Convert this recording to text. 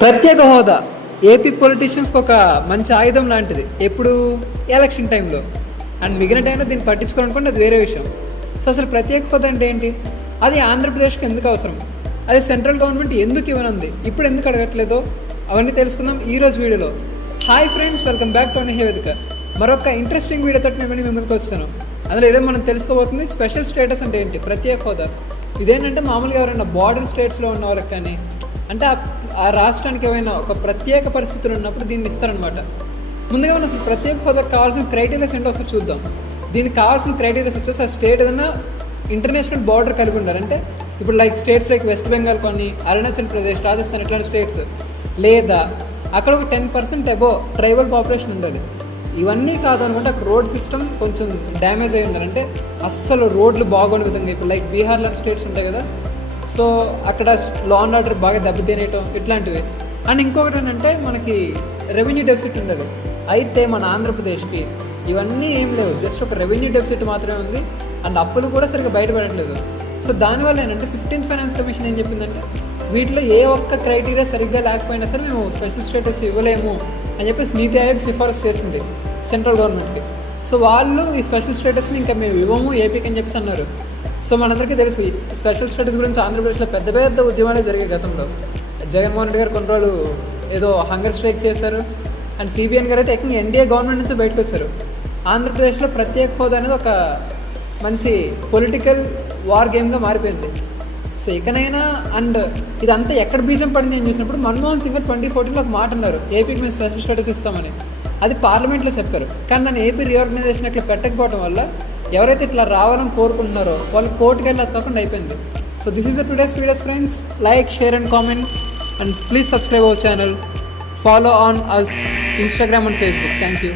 ప్రత్యేక హోదా ఏపీ పొలిటీషియన్స్కి ఒక మంచి ఆయుధం లాంటిది ఎప్పుడు ఎలక్షన్ టైంలో. అండ్ మిగిలిన టైంలో దీన్ని పట్టించుకోవాలనుకుంటే అది వేరే విషయం. సో అసలు ప్రత్యేక హోదా అంటే ఏంటి, అది ఆంధ్రప్రదేశ్కి ఎందుకు అవసరం, అది సెంట్రల్ గవర్నమెంట్ ఎందుకు ఇవ్వనుంది, ఇప్పుడు ఎందుకు అడగట్లేదో అవన్నీ తెలుసుకుందాం ఈరోజు వీడియోలో. Hi friends, welcome back to అన్హే వేదిక. మరొక ఇంట్రెస్టింగ్ వీడియోతో నేను మిమ్మల్ని వచ్చాను. అందులో ఏదో మనం తెలుసుకోబోతుంది స్పెషల్ స్టేటస్ అంటే ఏంటి, ప్రత్యేక హోదా. ఇదేంటంటే మామూలుగా ఎవరైనా బార్డర్ స్టేట్స్లో ఉన్న వాళ్ళకి కానీ, అంటే ఆ రాష్ట్రానికి ఏమైనా ఒక ప్రత్యేక పరిస్థితులు ఉన్నప్పుడు దీన్ని ఇస్తారనమాట. ముందుగా మనం అసలు ప్రత్యేక హోదాకు కావాల్సిన క్రైటీరియాస్ ఏంటో ఒకసారి చూద్దాం. దీనికి కావాల్సిన క్రైటీరియాస్ వచ్చేసి ఆ స్టేట్ ఏదైనా ఇంటర్నేషనల్ బార్డర్ కలిగి ఉండాలి. అంటే ఇప్పుడు like states like west Bengal కొన్ని, అరుణాచల్ ప్రదేశ్, రాజస్థాన్ ఇట్లాంటి స్టేట్స్, లేదా అక్కడ ఒక 10% అబోవ్ ట్రైబల్ పాపులేషన్ ఉండాలి. ఇవన్నీ కాదు అనుకుంటే అక్కడ రోడ్ సిస్టమ్ కొంచెం డ్యామేజ్ అయి ఉండాలి. అంటే అస్సలు రోడ్లు బాగోని విధంగా, ఇప్పుడు లైక్ బీహార్ లాంటి స్టేట్స్ ఉంటాయి కదా, సో అక్కడ లా అండ్ ఆర్డర్ బాగా దెబ్బతినేయటం ఇట్లాంటివి. అండ్ ఇంకొకటి ఏంటంటే మనకి రెవెన్యూ డెఫిసిట్ ఉండదు. అయితే మన ఆంధ్రప్రదేశ్కి ఇవన్నీ ఏం లేవు, జస్ట్ ఒక రెవెన్యూ డెఫిసిట్ మాత్రమే ఉంది. అండ్ అప్పులు కూడా సరిగ్గా బయటపడట్లేదు. సో దానివల్ల ఏంటంటే 15th ఫైనాన్స్ కమిషన్ ఏం చెప్పిందంటే వీటిలో ఏ ఒక్క క్రైటీరియా సరిగ్గా లేకపోయినా సరే మేము స్పెషల్ స్టేటస్ ఇవ్వలేము అని చెప్పేసి నీతి ఆయోగ్ సిఫారసు చేసింది సెంట్రల్ గవర్నమెంట్కి. సో వాళ్ళు ఈ స్పెషల్ స్టేటస్ని ఇంకా మేము ఇవ్వము ఏపీకి అని చెప్పేసి అన్నారు. సో మనందరికీ తెలుసు ఈ స్పెషల్ స్టేటస్ గురించి ఆంధ్రప్రదేశ్లో పెద్ద పెద్ద ఉద్యమాలు జరిగాయి గతంలో. జగన్మోహన్ రెడ్డి గారు కొన్ని రోజులు ఏదో హంగర్ స్ట్రైక్ చేశారు. అండ్ సిబిఎన్ గారు అయితే ఏకంగా ఎన్డీఏ గవర్నమెంట్ నుంచి బయటకు వచ్చారు. ఆంధ్రప్రదేశ్లో ప్రత్యేక హోదా అనేది ఒక మంచి పొలిటికల్ వార్ గేమ్గా మారిపోయింది. సో ఇకనైనా అండ్ ఇదంతా ఎక్కడ బీజం పడింది అని చూసినప్పుడు మన్మోహన్ సింగ్ 2014లో ఒక మాట అన్నారు, ఏపీకి మేము స్పెషల్ స్టేటస్ ఇస్తామని. అది పార్లమెంట్లో చెప్పారు. కానీ దాన్ని ఏపీ రీఆర్గనైజేషన్ ఇట్లా పెట్టకపోవడం వల్ల ఎవరైతే ఇట్లా రావాలని కోరుకుంటున్నారో వాళ్ళు కోర్టుకి వెళ్ళి కాకుండా అయిపోయింది. So this is the today's videos friends. Like, share and comment and please subscribe our channel. Follow on us Instagram and Facebook. Thank you.